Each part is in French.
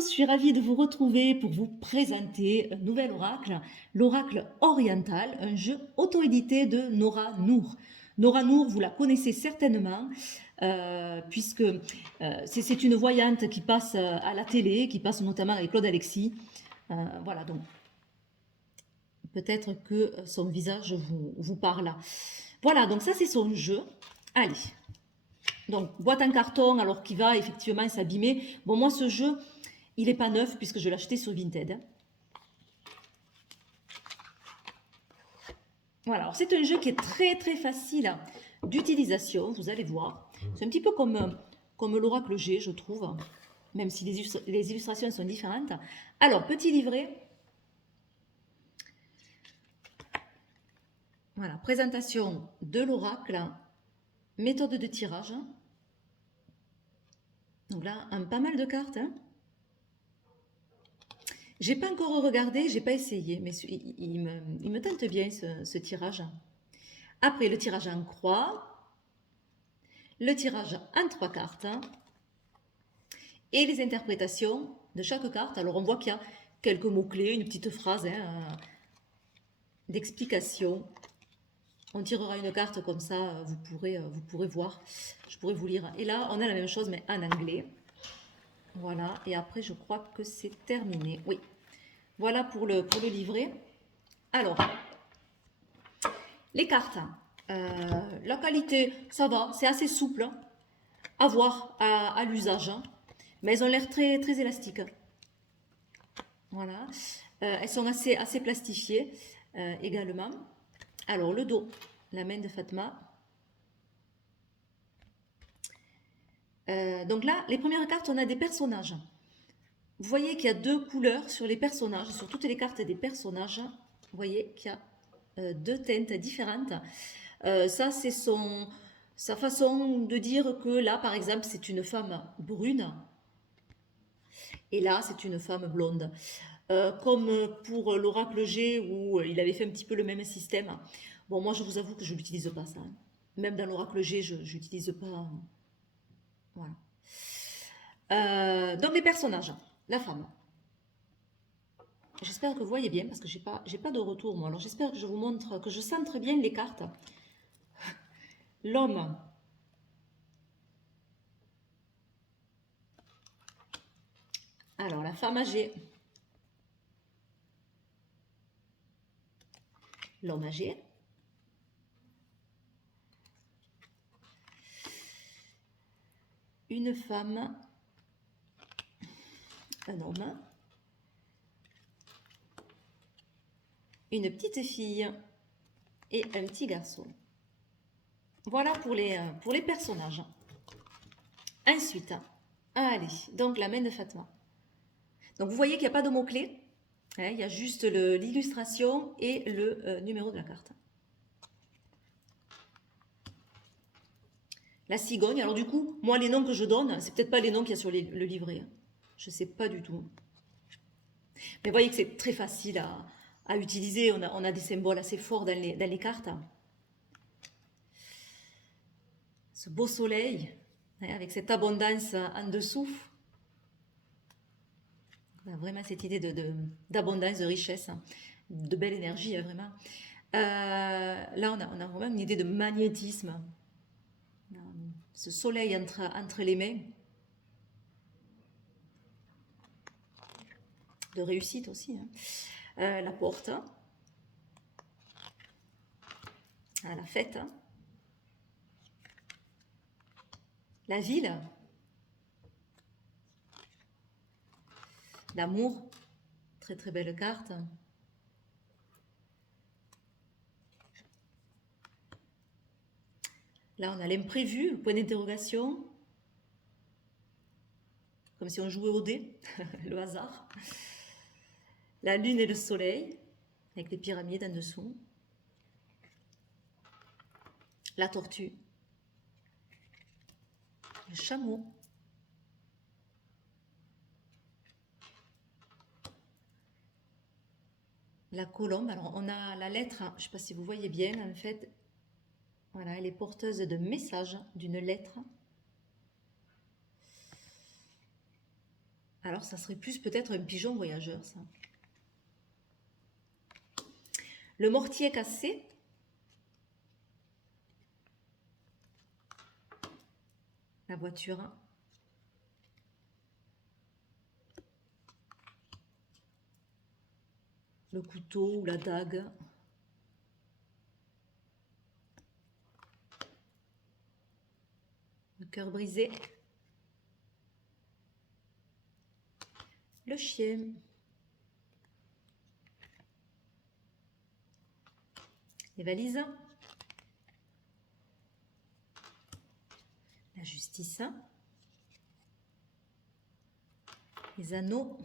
tous, je suis ravie de vous retrouver pour vous présenter un nouvel oracle, l'oracle oriental, un jeu auto-édité de Nora Noor. Nora Noor, vous la connaissez certainement, puisque c'est une voyante qui passe à la télé, qui passe notamment avec Claude Alexis. Voilà, donc peut-être que son visage vous parle. Voilà, donc ça c'est son jeu. Allez, donc boîte en carton, alors qui va effectivement s'abîmer. Bon, moi ce jeu, il n'est pas neuf puisque je l'ai acheté sur Vinted. Voilà, alors c'est un jeu qui est très très facile d'utilisation, vous allez voir. C'est un petit peu comme l'Oracle G, je trouve, même si les illustrations sont différentes. Alors, petit livret. Voilà, présentation de l'Oracle, méthode de tirage. Donc là, pas mal de cartes. Hein. J'ai pas encore regardé, j'ai pas essayé, mais il me tente bien ce tirage. Après, le tirage en croix, le tirage en 3 cartes et les interprétations de chaque carte. Alors, on voit qu'il y a quelques mots-clés, une petite phrase d'explication. On tirera une carte comme ça, vous pourrez voir. Je pourrais vous lire. Et là, on a la même chose, mais en anglais. Voilà, et après, je crois que c'est terminé. Oui, voilà pour le livret. Alors, les cartes. La qualité, ça va, c'est assez souple à voir à l'usage, mais elles ont l'air très, très élastiques. Voilà, elles sont assez plastifiées également. Alors, le dos, la main de Fatma. Donc là, les premières cartes, on a des personnages. Vous voyez qu'il y a 2 couleurs sur les personnages, sur toutes les cartes des personnages. Vous voyez qu'il y a 2 teintes différentes. Ça, c'est sa façon de dire que là, par exemple, c'est une femme brune. Et là, c'est une femme blonde. Comme pour l'oracle G, où il avait fait un petit peu le même système. Bon, moi, je vous avoue que je n'utilise pas ça. Hein. Même dans l'oracle G, je n'utilise pas. Voilà. Donc, les personnages. La femme. J'espère que vous voyez bien, parce que j'ai pas de retour, moi. Alors, j'espère que je vous montre, que je centre bien les cartes. L'homme. Alors, la femme âgée. L'homme âgé. Une femme. Un homme. Une petite fille et un petit garçon. Voilà pour les personnages. Ensuite, allez, donc la main de Fatma. Donc vous voyez qu'il n'y a pas de mots-clés. Hein, il y a juste l'illustration et le numéro de la carte. La cigogne, alors du coup, moi les noms que je donne, c'est peut-être pas les noms qu'il y a sur le livret. Hein. Je ne sais pas du tout. Mais vous voyez que c'est très facile à utiliser. On a des symboles assez forts dans les cartes. Ce beau soleil, hein, avec cette abondance en dessous. On a vraiment cette idée d'abondance, de richesse, de belle énergie, hein, vraiment. Là, on a vraiment une idée de magnétisme. Ce soleil entre les mains. De réussite aussi. Hein. La porte. La fête. La ville. L'amour. Très très belle carte. Là, on a l'imprévu, point d'interrogation. Comme si on jouait au dé, le hasard. La lune et le soleil, avec les pyramides en dessous. La tortue. Le chameau. La colombe, alors on a la lettre, je ne sais pas si vous voyez bien, en fait, voilà, elle est porteuse de message d'une lettre. Alors, ça serait plus peut-être un pigeon voyageur, ça. Le mortier cassé. La voiture. Le couteau ou la dague. Le cœur brisé. Le chien. Les valises. La justice. Les anneaux.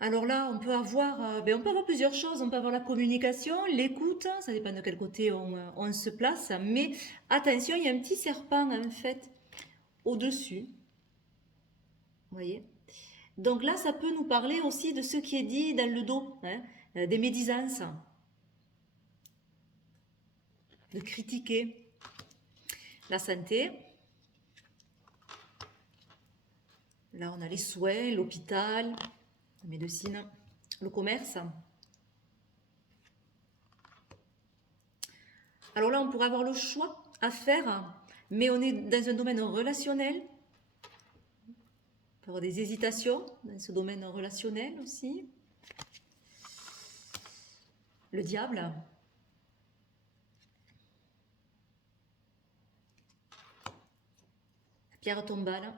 Alors là, on peut avoir plusieurs choses. On peut avoir la communication, l'écoute, ça dépend de quel côté on se place. Mais attention, il y a un petit serpent en fait au-dessus. Vous voyez? Donc là, ça peut nous parler aussi de ce qui est dit dans le dos, hein, des médisances, de critiquer la santé. Là, on a les soins, l'hôpital, la médecine, le commerce. Alors là, on pourrait avoir le choix à faire, mais on est dans un domaine relationnel. On peut avoir des hésitations dans ce domaine relationnel aussi. Le diable. La pierre tombale.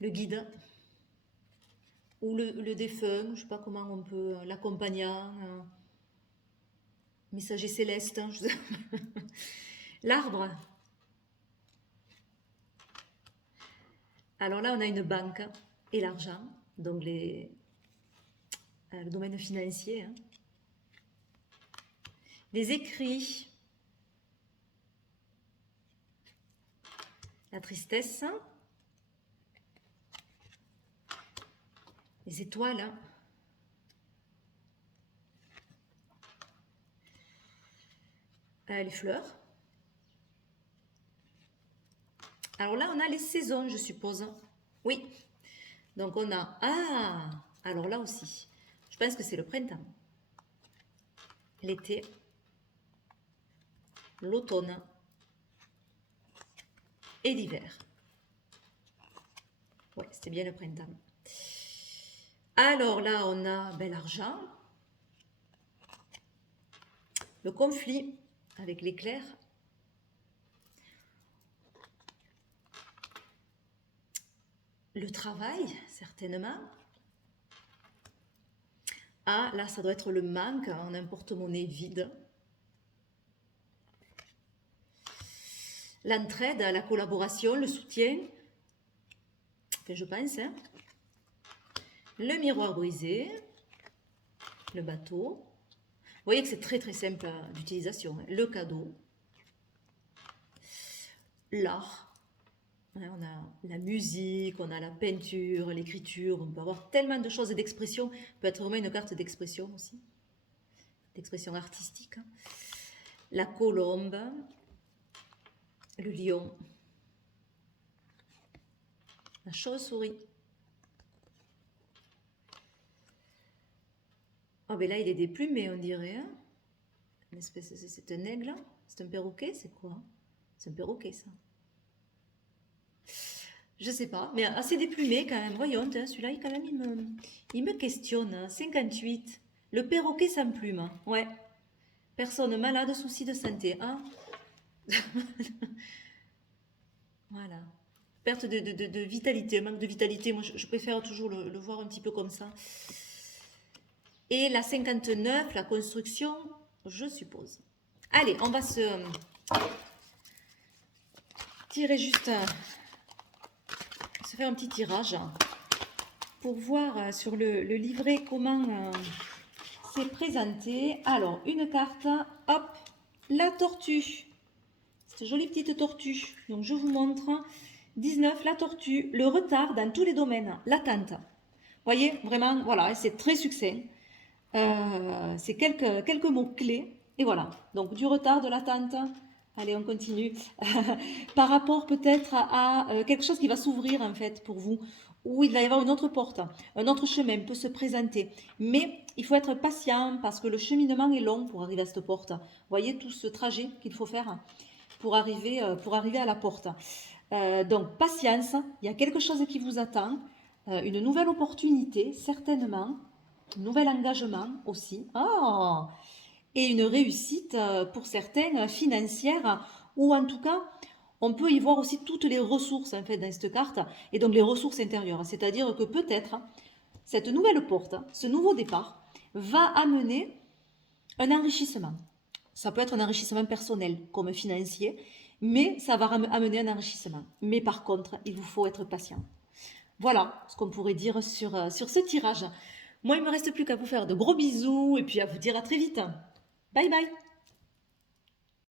Le guide. Ou le défunt, je ne sais pas comment on peut, l'accompagnant, messager céleste. Hein, l'arbre. Alors là, on a une banque et l'argent, donc le domaine financier. Hein. Les écrits. La tristesse. Les étoiles. Hein. Les fleurs. Alors là, on a les saisons, je suppose. Oui. Donc on a... Ah, alors là aussi. Je pense que c'est le printemps. L'été. L'automne. Et l'hiver. Ouais, c'était bien le printemps. Alors là, on a l'argent. Le conflit avec l'éclair. Le travail, certainement. Ah, là, ça doit être le manque, on a un porte-monnaie vide. L'entraide, la collaboration, le soutien. Enfin, je pense. Hein. Le miroir brisé. Le bateau. Vous voyez que c'est très très simple d'utilisation. Hein. Le cadeau. L'art. Hein, on a la musique, on a la peinture, l'écriture. On peut avoir tellement de choses d'expression. Ça peut être vraiment une carte d'expression aussi. D'expression artistique. La colombe. Le lion. La chauve-souris. Oh, ben là, il est déplumé, on dirait. Hein, c'est un aigle. C'est un perroquet, c'est quoi? C'est un perroquet, ça. Je sais pas, mais assez déplumé quand même. Voyons, hein, celui-là, quand même, il me questionne. 58. Le perroquet sans plume. Ouais. Personne malade, souci de santé. Hein. Voilà. Perte de vitalité, manque de vitalité. Moi, je préfère toujours le voir un petit peu comme ça. Et la 59, la construction, je suppose. Allez, on va se tirer juste, se faire un petit tirage pour voir sur le livret comment c'est présenté. Alors, une carte, hop, la tortue. Cette jolie petite tortue. Donc, je vous montre. 19, la tortue, le retard dans tous les domaines, l'attente. Vous voyez, vraiment, voilà, c'est très succinct. C'est quelques mots-clés. Et voilà. Donc, du retard, de l'attente. Allez, on continue. Par rapport peut-être à quelque chose qui va s'ouvrir en fait pour vous, où il va y avoir une autre porte, un autre chemin peut se présenter. Mais il faut être patient parce que le cheminement est long pour arriver à cette porte. Vous voyez tout ce trajet qu'il faut faire pour arriver à la porte. Donc, patience, il y a quelque chose qui vous attend, une nouvelle opportunité, certainement, un nouvel engagement aussi. Oh, et une réussite pour certains financière, ou en tout cas, on peut y voir aussi toutes les ressources en fait dans cette carte, et donc les ressources intérieures. C'est-à-dire que peut-être cette nouvelle porte, ce nouveau départ, va amener un enrichissement. Ça peut être un enrichissement personnel comme financier, mais ça va amener un enrichissement. Mais par contre, il vous faut être patient. Voilà ce qu'on pourrait dire sur ce tirage. Moi, il ne me reste plus qu'à vous faire de gros bisous et puis à vous dire à très vite. Bye bye.